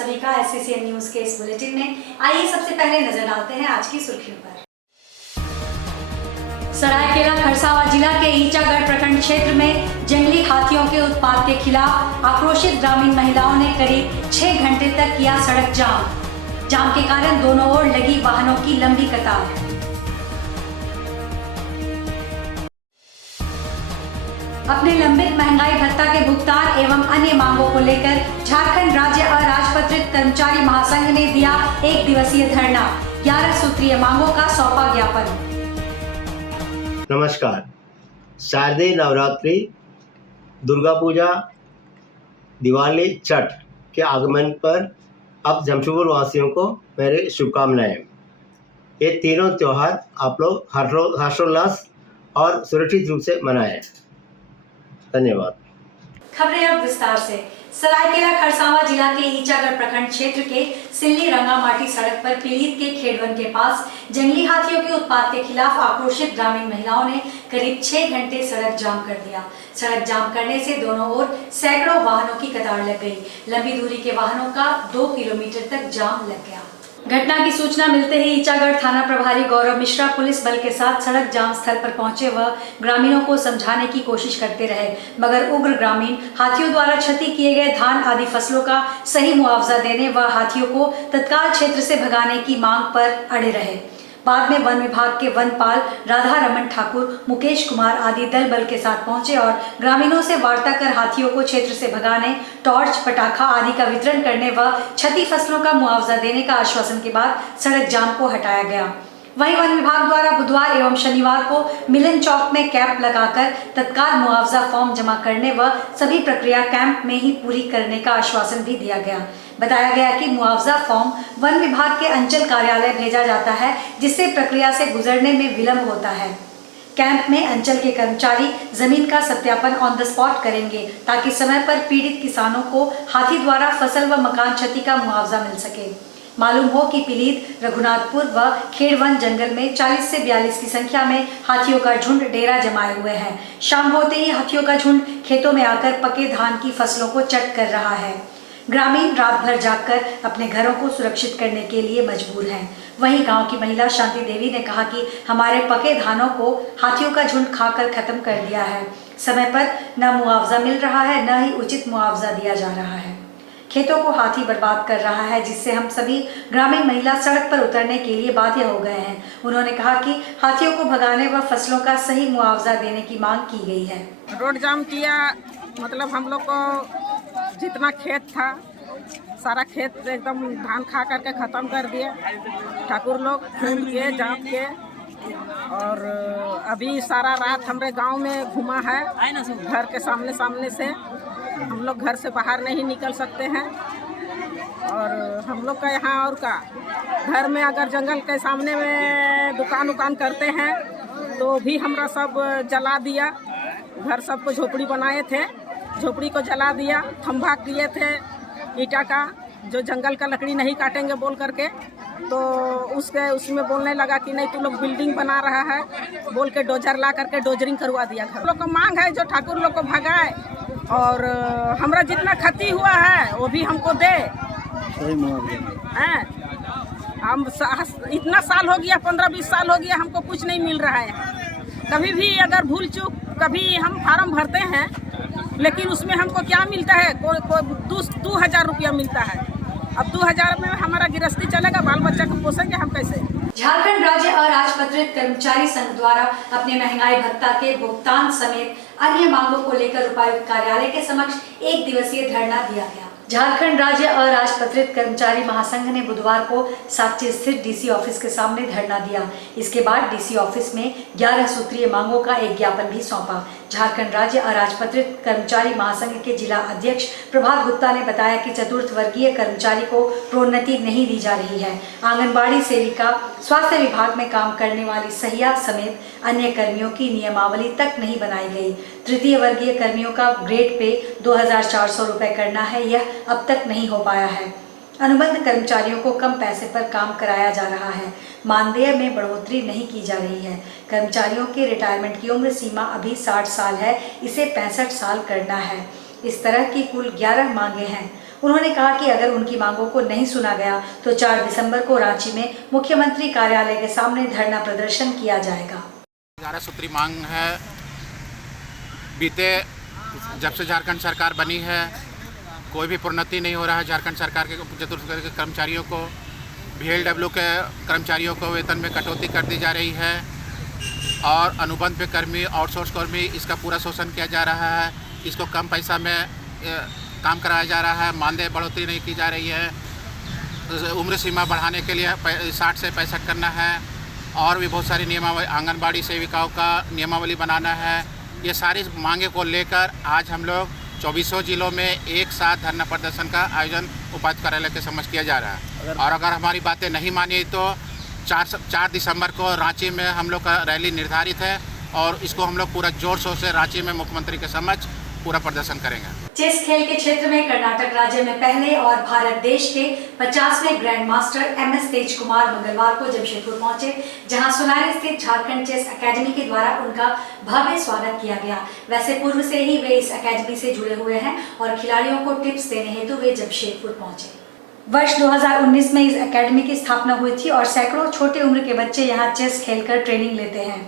सभी का एससीसीएन न्यूज के इस बुलेटिन में। आइए सबसे पहले नजर डालते हैं आज की सुर्खियों पर। सरायकेला खरसावां जिला के ईचागढ़ प्रखंड क्षेत्र में जंगली हाथियों के उत्पात के खिलाफ आक्रोशित ग्रामीण महिलाओं ने करीब 6 घंटे तक किया सड़क जाम के कारण दोनों ओर लगी वाहनों की लंबी कतार। अपने लंबित महंगाई भत्ता के भुगतान एवं अन्य मांगों को लेकर झारखंड राज्य अराजपत्रित कर्मचारी महासंघ ने दिया 1 दिवसीय धरना। 11 सूत्रीय मांगों का सौंपा ज्ञापन। नमस्कार। शारदीय नवरात्रि, दुर्गा पूजा, दिवाली, छठ के आगमन पर अब जमशेदपुर वासियों को मेरे शुभकामनाएं। ये तीनों त्यौहार आप लोग हर्षोल्लास और सुरक्षित रूप से मनाएं। धन्यवाद। खबरें अब विस्तार से। सरायकेला खरसावां जिला के ईचागढ़ प्रखंड क्षेत्र के सिल्ली रंगामाटी सड़क पर पीड़ित के खेड़वन के पास जंगली हाथियों के उत्पात के खिलाफ आक्रोशित ग्रामीण महिलाओं ने करीब 6 घंटे सड़क जाम कर दिया। सड़क जाम करने से दोनों ओर सैकड़ों वाहनों की कतार लग गई। लंबी दूरी के वाहनों का 2 किलोमीटर तक जाम लग गया। घटना की सूचना मिलते ही ईचागढ़ थाना प्रभारी गौरव मिश्रा पुलिस बल के साथ सड़क जाम स्थल पर पहुंचे व ग्रामीणों को समझाने की कोशिश करते रहे, मगर उग्र ग्रामीण हाथियों द्वारा क्षति किए गए धान आदि फसलों का सही मुआवजा देने व हाथियों को तत्काल क्षेत्र से भगाने की मांग पर अड़े रहे। बाद में वन विभाग के वनपाल राधा रमन ठाकुर, मुकेश कुमार आदि दल बल के साथ पहुंचे और ग्रामीणों से वार्ता कर हाथियों को क्षेत्र से भगाने, टॉर्च, पटाखा आदि का वितरण करने व क्षति फसलों का मुआवजा देने का आश्वासन के बाद सड़क जाम को हटाया गया। वहीं वन विभाग द्वारा बुधवार एवं शनिवार को मिलन चौक में कैंप लगाकर तत्काल मुआवजा फॉर्म जमा करने व सभी प्रक्रिया कैंप में ही पूरी करने का आश्वासन भी दिया गया। बताया गया कि मुआवजा फॉर्म वन विभाग के अंचल कार्यालय भेजा जाता है, जिससे प्रक्रिया से गुजरने में विलंब होता है। कैंप में अंचल के कर्मचारी जमीन का सत्यापन ऑन द स्पॉट करेंगे ताकि समय पर पीड़ित किसानों को हाथी द्वारा फसल व मकान क्षति का मुआवजा मिल सके। मालूम हो कि पीलीत, रघुनाथपुर व खेड़वन जंगल में 40 से 42 की संख्या में हाथियों का झुंड डेरा जमाए हुए है। शाम होते ही हाथियों का झुंड खेतों में आकर पके धान की फसलों को चट कर रहा है। ग्रामीण रात भर जागकर अपने घरों को सुरक्षित करने के लिए मजबूर हैं। वहीं गांव की महिला शांति देवी ने कहा कि हमारे पके धानों को हाथियों का झुंड खाकर खत्म कर दिया है। समय पर न मुआवजा मिल रहा है, न ही उचित मुआवजा दिया जा रहा है। खेतों को हाथी बर्बाद कर रहा है, जिससे हम सभी ग्रामीण महिला सड़क पर उतरने के लिए बाध्य हो गए हैं। उन्होंने कहा कि हाथियों को भगाने व फसलों का सही मुआवजा देने की मांग की गई है। रोड जाम किया, मतलब हम लोग को जितना खेत था सारा खेत एकदम धान खा करके ख़त्म कर दिया। ठाकुर लोग खून के जाम के, और अभी सारा रात हमारे गांव में घुमा है। घर के सामने से हम लोग घर से बाहर नहीं निकल सकते हैं। और हम लोग का यहाँ और का घर में अगर जंगल के सामने में दुकान करते हैं तो भी हमरा सब जला दिया। घर सबको झोपड़ी बनाए थे, झोपड़ी को जला दिया। खंभा किए थे ईटा का, जो जंगल का लकड़ी नहीं काटेंगे बोल करके, तो उसमें बोलने लगा कि नहीं तू लोग बिल्डिंग बना रहा है बोल के डोजर ला करके डोजरिंग करवा दिया। घर लोग को मांग है जो ठाकुर लोग को भगाए और हमरा जितना क्षति हुआ है वो भी हमको दे। हम इतना साल हो गया, 15-20 साल हो गया, हमको कुछ नहीं मिल रहा है। कभी भी अगर भूल चूक कभी हम फार्म भरते हैं, लेकिन उसमें हमको क्या मिलता है, 2000 रुपया मिलता है। अब 2000 में हमारा गृहस्थी चलेगा, बाल बच्चा को पोसेंगे हम कैसे। झारखंड राज्य अराजपत्रित कर्मचारी संघ द्वारा अपने महंगाई भत्ता के भुगतान समेत अन्य मांगों को लेकर उपायुक्त कार्यालय के समक्ष 1 दिवसीय धरना दिया गया। झारखंड राज्य अराजपत्रित कर्मचारी महासंघ ने बुधवार को साक्ची स्थित डीसी ऑफिस के सामने धरना दिया। इसके बाद डीसी ऑफिस में 11 सूत्रीय मांगों का एक ज्ञापन भी सौंपा। झारखंड राज्य अराजपत्रित कर्मचारी महासंघ के जिला अध्यक्ष प्रभात गुप्ता ने बताया कि चतुर्थ वर्गीय कर्मचारी को प्रोन्नति नहीं दी जा रही है। आंगनबाड़ी सेविका, स्वास्थ्य विभाग में काम करने वाली सहिया समेत अन्य कर्मियों की नियमावली तक नहीं बनाई गई। तृतीय वर्गीय कर्मियों का ग्रेड पे 2400 रुपये करना है, यह अब तक नहीं हो पाया है। अनुबंध कर्मचारियों को कम पैसे पर काम कराया जा रहा है। मानदेय में बढ़ोतरी नहीं की जा रही है। कर्मचारियों के रिटायरमेंट की उम्र सीमा अभी 60 साल है, इसे 65 साल करना है। इस तरह की कुल 11 मांगे हैं। उन्होंने कहा कि अगर उनकी मांगों को नहीं सुना गया तो 4 दिसंबर को रांची में मुख्यमंत्री कार्यालय के सामने धरना प्रदर्शन किया जाएगा। 11 सूत्री मांग है। बीते जब से झारखंड सरकार बनी है कोई भी प्रोन्नति नहीं हो रहा है। झारखंड सरकार के चतुर्थ के कर्मचारियों को, VLW के कर्मचारियों को वेतन में कटौती कर दी जा रही है और अनुबंध पे कर्मी, आउटसोर्स कर्मी, इसका पूरा शोषण किया जा रहा है। इसको कम पैसा में काम कराया जा रहा है। मानदेय बढ़ोतरी नहीं की जा रही है। उम्र सीमा बढ़ाने के लिए 60 से 65 करना है और भी बहुत सारी नियमावली, आंगनबाड़ी सेविकाओं का नियमावली बनाना है। ये सारी मांगे को लेकर आज हम लोग 24 जिलों में एक साथ धरना प्रदर्शन का आयोजन उपायुक्त कार्यालय के समक्ष किया जा रहा है। और अगर हमारी बातें नहीं मानी तो 4 दिसंबर को रांची में हम लोग का रैली निर्धारित है और इसको हम लोग पूरा जोर शोर से रांची में मुख्यमंत्री के समक्ष पूरा प्रदर्शन करेंगे। चेस खेल के क्षेत्र में कर्नाटक राज्य में पहले और भारत देश के 50वें ग्रैंड मास्टर MS तेज कुमार मंगलवार को जमशेदपुर पहुंचे, जहां सुनारी स्थित झारखंड चेस अकेडमी के द्वारा उनका भव्य स्वागत किया गया। वैसे पूर्व से ही वे इस अकेडमी से जुड़े हुए हैं और खिलाड़ियों को टिप्स देने हेतु वे जमशेदपुर पहुंचे। वर्ष 2019 में इस अकेडमी की स्थापना हुई थी और सैकड़ों छोटे उम्र के बच्चे यहाँ चेस खेलकर ट्रेनिंग लेते हैं।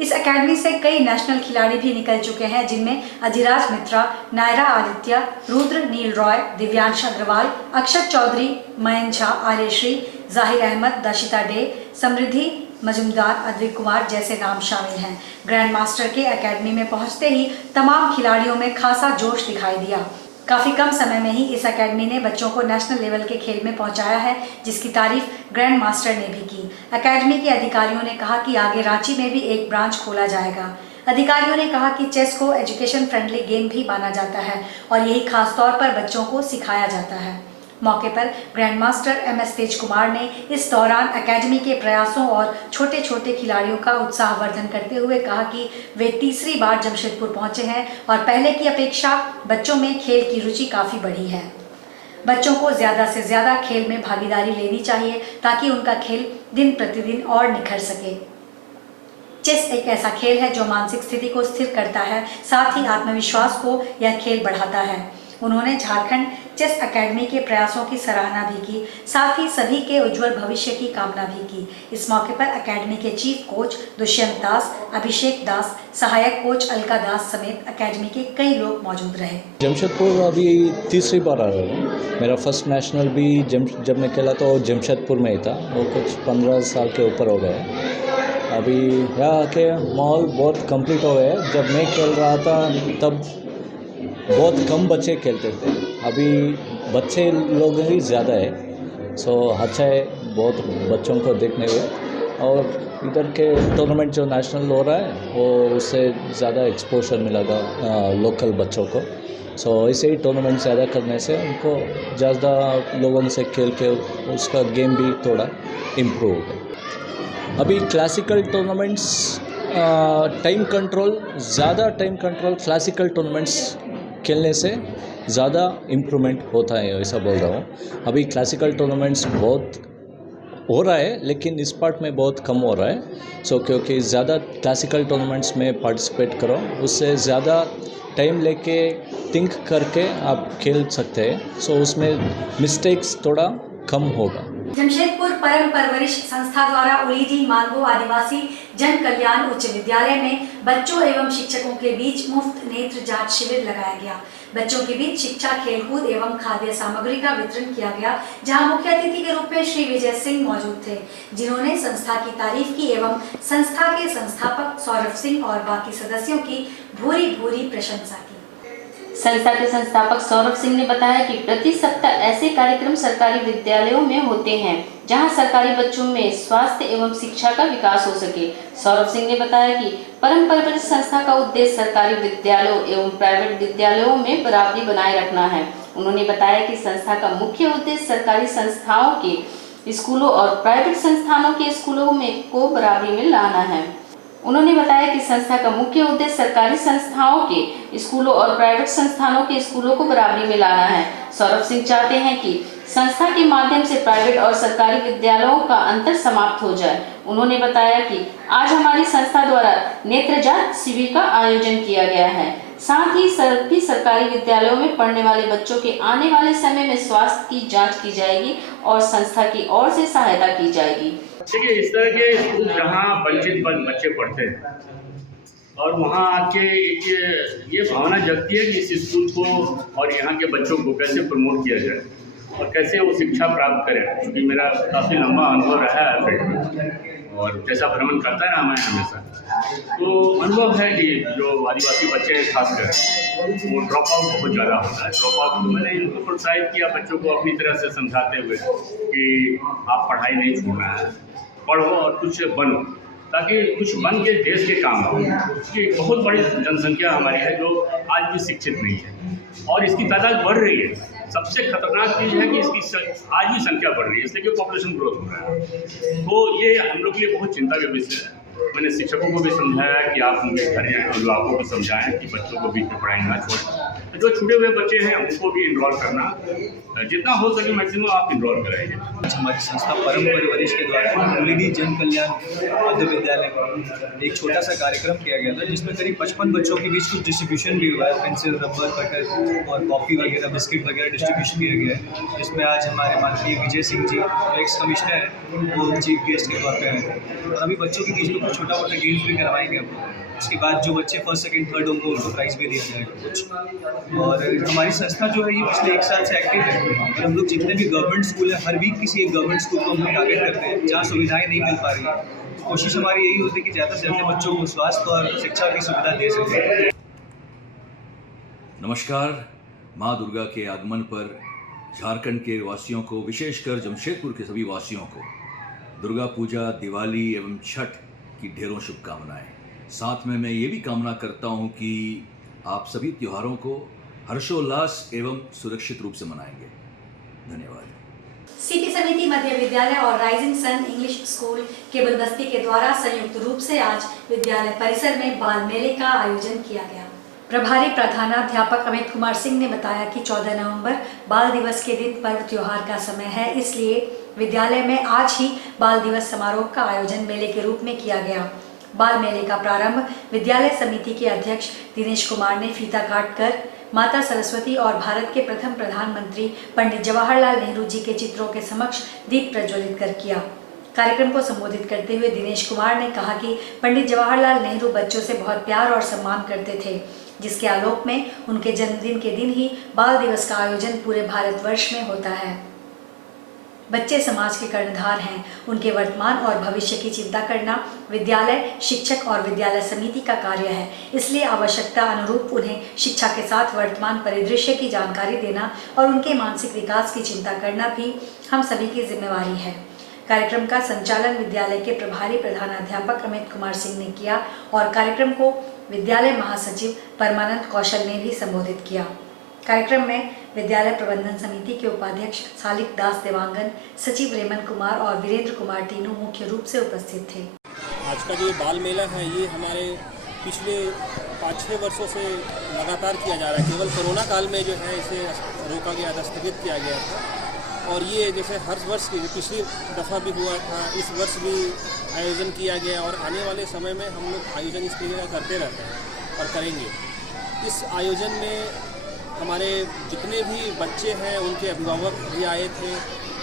इस अकेडमी से कई नेशनल खिलाड़ी भी निकल चुके हैं, जिनमें अधिराज मित्रा, नायरा आदित्य, रुद्र नील रॉय, दिव्यांश अग्रवाल, अक्षत चौधरी, मयंक झा, आर्यश्री, जाहिर अहमद, दशिता डे, समृद्धि मजुमदार, अद्विक कुमार जैसे नाम शामिल हैं। ग्रैंड मास्टर के अकेडमी में पहुंचते ही तमाम खिलाड़ियों में खासा जोश दिखाई दिया। काफी कम समय में ही इस अकेडमी ने बच्चों को नेशनल लेवल के खेल में पहुंचाया है, जिसकी तारीफ ग्रैंड मास्टर ने भी की। अकेडमी के अधिकारियों ने कहा कि आगे रांची में भी एक ब्रांच खोला जाएगा। अधिकारियों ने कहा कि चेस को एजुकेशन फ्रेंडली गेम भी माना जाता है और यही खास तौर पर बच्चों को सिखाया जाता है। मौके पर ग्रैंड मास्टर MS तेज कुमार ने इस दौरान अकेडमी के प्रयासों और छोटे छोटे खिलाड़ियों का उत्साहवर्धन करते हुए कहा कि वे तीसरी बार जमशेदपुर पहुंचे हैं और पहले की अपेक्षा बच्चों में खेल की रुचि काफ़ी बढ़ी है। बच्चों को ज़्यादा से ज़्यादा खेल में भागीदारी लेनी चाहिए ताकि उनका खेल दिन प्रतिदिन और निखर सके। चेस एक ऐसा खेल है जो मानसिक स्थिति को स्थिर करता है, साथ ही आत्मविश्वास को यह खेल बढ़ाता है। उन्होंने झारखंड चेस अकेडमी के प्रयासों की सराहना भी की, साथ ही सभी के उज्जवल भविष्य की कामना भी की। इस मौके पर अकेडमी के चीफ कोच दुष्यंत दास, अभिषेक दास, सहायक कोच अलका दास समेत अकेडमी के कई लोग मौजूद रहे। जमशेदपुर अभी तीसरी बार आ रहा हूँ। मेरा फर्स्ट नेशनल भी जब मैं खेला तो जमशेदपुर में ही था, वो कुछ 15 साल के ऊपर हो गए। अभी यहाँ आके माहौल बहुत कंप्लीट हो गया है। जब मैं खेल रहा था तब बहुत कम बच्चे खेलते थे, अभी बच्चे लोग ही ज़्यादा है। सो अच्छा है बहुत बच्चों को देखने हुए। और इधर के टूर्नामेंट जो नेशनल हो रहा है वो उससे ज़्यादा एक्सपोजर मिलेगा लोकल बच्चों को। सो ऐसे ही टूर्नामेंट ज़्यादा करने से उनको ज़्यादा लोगों से खेल के उसका गेम भी थोड़ा इम्प्रूव होगा। अभी classical tournaments time control classical tournaments खेलने से ज़्यादा इम्प्रूवमेंट होता है, ऐसा बोल रहा हूँ। अभी क्लासिकल टूर्नामेंट्स बहुत हो रहा है लेकिन इस पार्ट में बहुत कम हो रहा है। सो क्योंकि ज़्यादा क्लासिकल टूर्नामेंट्स में पार्टिसिपेट करो, उससे ज़्यादा टाइम लेके थिंक करके आप खेल सकते हैं। सो उसमें मिस्टेक्स थोड़ा कम होगा। जमशेदपुर परम परवरिश संस्था द्वारा उलीजी मालवो आदिवासी जन कल्याण उच्च विद्यालय में बच्चों एवं शिक्षकों के बीच मुफ्त नेत्र जांच शिविर लगाया गया। बच्चों के बीच शिक्षा, खेलकूद एवं खाद्य सामग्री का वितरण किया गया, जहां मुख्य अतिथि के रूप में श्री विजय सिंह मौजूद थे, जिन्होंने संस्था की तारीफ की एवं संस्था के संस्थापक सौरभ सिंह और बाकी सदस्यों की भूरी भूरी प्रशंसा की। संस्था के संस्थापक सौरभ सिंह ने बताया कि प्रति सप्ताह ऐसे कार्यक्रम सरकारी विद्यालयों में होते हैं जहां सरकारी बच्चों में स्वास्थ्य एवं शिक्षा का विकास हो सके। सौरभ सिंह ने बताया कि परम परवरिश संस्था का उद्देश्य सरकारी विद्यालयों एवं प्राइवेट विद्यालयों में बराबरी बनाए रखना है। उन्होंने बताया कि संस्था का मुख्य उद्देश्य सरकारी संस्थाओं के स्कूलों और प्राइवेट संस्थानों के स्कूलों में को बराबरी में लाना है। उन्होंने बताया कि संस्था का मुख्य उद्देश्य सरकारी संस्थाओं के स्कूलों और प्राइवेट संस्थानों के स्कूलों को बराबरी में लाना है। सौरभ सिंह चाहते हैं कि संस्था के माध्यम से प्राइवेट और सरकारी विद्यालयों का अंतर समाप्त हो जाए। उन्होंने बताया कि आज हमारी संस्था द्वारा नेत्र जांच शिविर का आयोजन किया गया है। साथ ही सभी सरकारी विद्यालयों में पढ़ने वाले बच्चों के आने वाले समय में स्वास्थ्य की जांच की जाएगी और संस्था की ओर से सहायता की जाएगी। देखिए, इस तरह के स्कूल जहाँ वंचित बच्चे पढ़ते हैं और वहाँ आके एक ये भावना जगती है कि इस स्कूल को और यहाँ के बच्चों को कैसे प्रमोट किया जाए और कैसे वो शिक्षा प्राप्त करें। क्योंकि मेरा काफ़ी लंबा अनुभव रहा है फील्ड में और जैसा भ्रमण करता रहा मैं हमेशा, तो अनुभव है कि जो आदिवासी बच्चे हैं खासकर वो ड्रॉप आउट बहुत ज़्यादा होता है। ड्रॉप आउट मैंने इनको प्रोत्साहित किया बच्चों को अपनी तरह से समझाते हुए कि आप पढ़ाई नहीं छोड़ना है, पढ़ो और कुछ बनो, ताकि कुछ बन के देश के काम हो। क्योंकि बहुत बड़ी जनसंख्या हमारी है जो आज भी शिक्षित नहीं है और इसकी तादाद बढ़ रही है। सबसे खतरनाक चीज़ है कि इसकी आज भी संख्या बढ़ रही है, इसलिए कि पॉपुलेशन ग्रोथ हो रहा है। तो ये हम लोग के लिए बहुत चिंता का विषय है। मैंने शिक्षकों को भी समझाया कि आप उनके घर जाएँ, अभिभावकों को समझाएं कि बच्चों को बीच में पढ़ाई ना छोड़ें। तो जो छूटे हुए बच्चे हैं उनको भी इनरोल करना, जितना हो सके मैक्सिमम आप इनरोल कराइए। हमारी संस्था परम परिवरिश के द्वारा कुमुदिनी जन कल्याण मध्य विद्यालय में एक छोटा सा कार्यक्रम किया गया था, जिसमें करीब 55 बच्चों के बीच कुछ डिस्ट्रीब्यूशन भी हुआ है। पेंसिल, रबर, कटर और कॉफ़ी वगैरह, बिस्किट वगैरह डिस्ट्रीब्यूशन किया गया है, जिसमें आज हमारे माननीय विजय सिंह जी जो एक्स कमिश्नर हैं वो चीफ गेस्ट के तौर पर हैं। और अभी बच्चों के बीच में कुछ छोटा मोटा गेम्स भी करवाएंगे हम। उसके बाद जो बच्चे फर्स्ट सेकंड थर्ड होंगे उनको प्राइज़ भी दिया जाएगा कुछ। और हमारी संस्था जो है ये पिछले 1 साल से एक्टिव है कि हम लोग जितने भी गवर्नमेंट स्कूल है हर वीक किसी एक गवर्नमेंट स्कूल को हम टारगेट करते हैं जहाँ सुविधाएं नहीं मिल पा रही है। कोशिश हमारी यही होती है कि ज़्यादा से ज़्यादा बच्चों को स्वास्थ्य और शिक्षा की सुविधा दे सकें। नमस्कार। माँ दुर्गा के आगमन पर झारखंड के वासियों को, विशेषकर जमशेदपुर के सभी वासियों को दुर्गा पूजा, दिवाली एवं छठ की ढेरों शुभकामनाएं। साथ में मैं ये भी कामना करता हूँ कि आप सभी त्योहारों को हर्षोल्लास एवं सुरक्षित रूप से मनाएंगे। धन्यवाद। सीपी समिति मध्य विद्यालय और राइजिंग सन इंग्लिश स्कूल केबल बस्ती के द्वारा संयुक्त रूप से आज विद्यालय परिसर में बाल मेले का आयोजन किया गया। प्रभारी प्रधानाध्यापक अमित कुमार सिंह ने बताया कि 14 नवंबर बाल दिवस के दिन पर्व त्योहार का समय है, इसलिए विद्यालय में आज ही बाल दिवस समारोह का आयोजन मेले के रूप में किया गया। बाल मेले का प्रारंभ विद्यालय समिति के अध्यक्ष दिनेश कुमार ने फीता काटकर माता सरस्वती और भारत के प्रथम प्रधानमंत्री पंडित जवाहरलाल नेहरू जी के चित्रों के समक्ष दीप प्रज्वलित कर किया। कार्यक्रम को संबोधित करते हुए दिनेश कुमार ने कहा कि पंडित जवाहरलाल नेहरू बच्चों से बहुत प्यार और सम्मान करते थे, जिसके आलोक में उनके जन्मदिन के दिन ही बाल दिवस का आयोजन पूरे भारतवर्ष में होता है। बच्चे समाज के कर्णधार हैं, उनके वर्तमान और भविष्य की चिंता करना विद्यालय, शिक्षक और विद्यालय समिति का कार्य है। इसलिए आवश्यकता अनुरूप उन्हें शिक्षा के साथ वर्तमान परिदृश्य की जानकारी देना और उनके मानसिक विकास की चिंता करना भी हम सभी की जिम्मेवारी है। कार्यक्रम का संचालन विद्यालय के प्रभारी प्रधानाध्यापक अमित कुमार सिंह ने किया और कार्यक्रम को विद्यालय महासचिव परमानंद कौशल ने भी संबोधित किया। कार्यक्रम में विद्यालय प्रबंधन समिति के उपाध्यक्ष सालिक दास देवांगन, सचिव रेमन कुमार और वीरेंद्र कुमार तीनों मुख्य रूप से उपस्थित थे। आज का जो बाल मेला है ये हमारे पिछले 5-6 वर्षों से लगातार किया जा रहा है। केवल कोरोना काल में जो है इसे रोका गया था, स्थगित किया गया था और ये जैसे हर वर्ष की पिछली दफ़ा भी हुआ था, इस वर्ष भी आयोजन किया गया और आने वाले समय में हम लोग आयोजन इस तरीके का करते रहते हैं और करेंगे। इस आयोजन में हमारे जितने भी बच्चे हैं उनके अभिभावक भी आए थे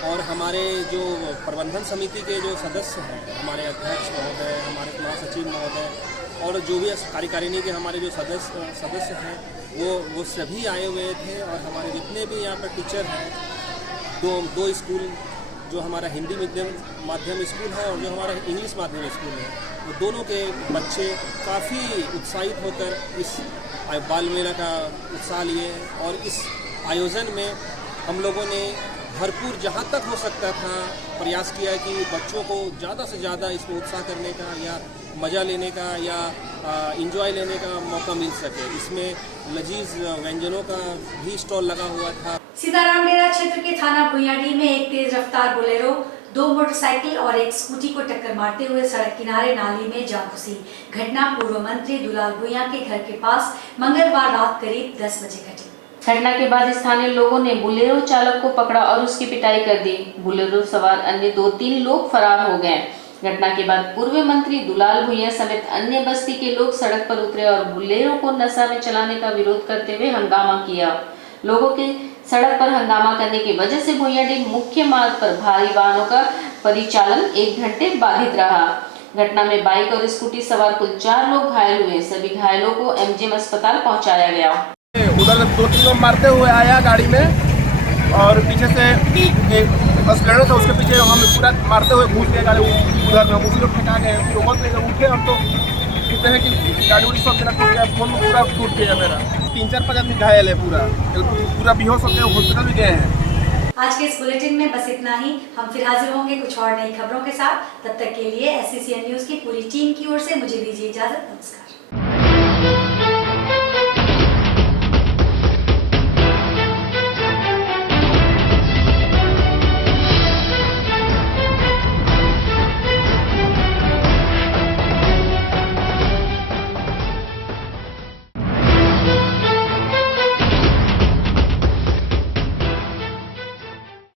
और हमारे जो प्रबंधन समिति के जो सदस्य हैं, हमारे अध्यक्ष महोदय, हमारे महासचिव महोदय और जो भी कार्यकारिणी के हमारे जो सदस्य हैं वो सभी आए हुए थे। और हमारे जितने भी यहाँ पर टीचर हैं, दो स्कूल, जो हमारा हिंदी माध्यम स्कूल है और जो हमारा इंग्लिश माध्यम स्कूल है, वो दोनों के बच्चे काफ़ी उत्साहित होकर इस बाल मेला का उत्साह लिए और इस आयोजन में हम लोगों ने भरपूर जहाँ तक हो सकता था प्रयास किया कि बच्चों को ज़्यादा से ज़्यादा इसमें उत्साह करने का या मज़ा लेने का या इंजॉय लेने का मौका मिल सके। इसमें लजीज व्यंजनों का भी स्टॉल लगा हुआ था। सीताराम बेरा क्षेत्र के थाना भुइयाडीह में एक तेज रफ्तार बोलेरो 2 मोटरसाइकिल और एक स्कूटी को टक्कर मारते हुए सड़क किनारे नाली में जा घुसी। घटना पूर्व मंत्री दुलाल भुइयां के घर के पास मंगलवार रात करीब 10 बजे घटी। घटना के बाद स्थानीय लोगों ने बुलेरो चालक को पकड़ा और उसकी पिटाई कर दी। बुलेरो सवार अन्य 2-3 लोग फरार हो गए। घटना के बाद पूर्व मंत्री दुलाल भुइयां समेत अन्य बस्ती के लोग सड़क पर उतरे और बुलेरो को नशा में चलाने का विरोध करते हुए हंगामा किया। लोगों के सड़क पर हंगामा करने की वजह से भुइयांडीह मुख्य मार्ग पर भारी वाहनों का परिचालन 1 घंटे बाधित रहा। घटना में बाइक और स्कूटी सवार कुल 4 लोग घायल हुए। सभी घायलों को एमजीएम अस्पताल पहुंचाया गया। उधर 2-3 लोग मारते हुए आया गाड़ी में और पीछे से एक स्प्लेंडर था, उसके पीछे हम पूरा मारते हुए घूस गए गाड़ी उधर में, उसी लोग फेंका गए। फिर वहाँ से उठे हम तो कहते हैं कि गाड़ी उड़ी सब मेरा टूट गया, फोन पूरा टूट गया मेरा। 3-4-5 आदमी घायल है, पूरा बेहोश हो गए, हॉस्पिटल भी गए हैं। आज के इस बुलेटिन में बस इतना ही। हम फिर हाजिर होंगे कुछ और नई खबरों के साथ। तब तक के लिए SCCN न्यूज की पूरी टीम की ओर से मुझे दीजिए इजाजत। नमस्कार।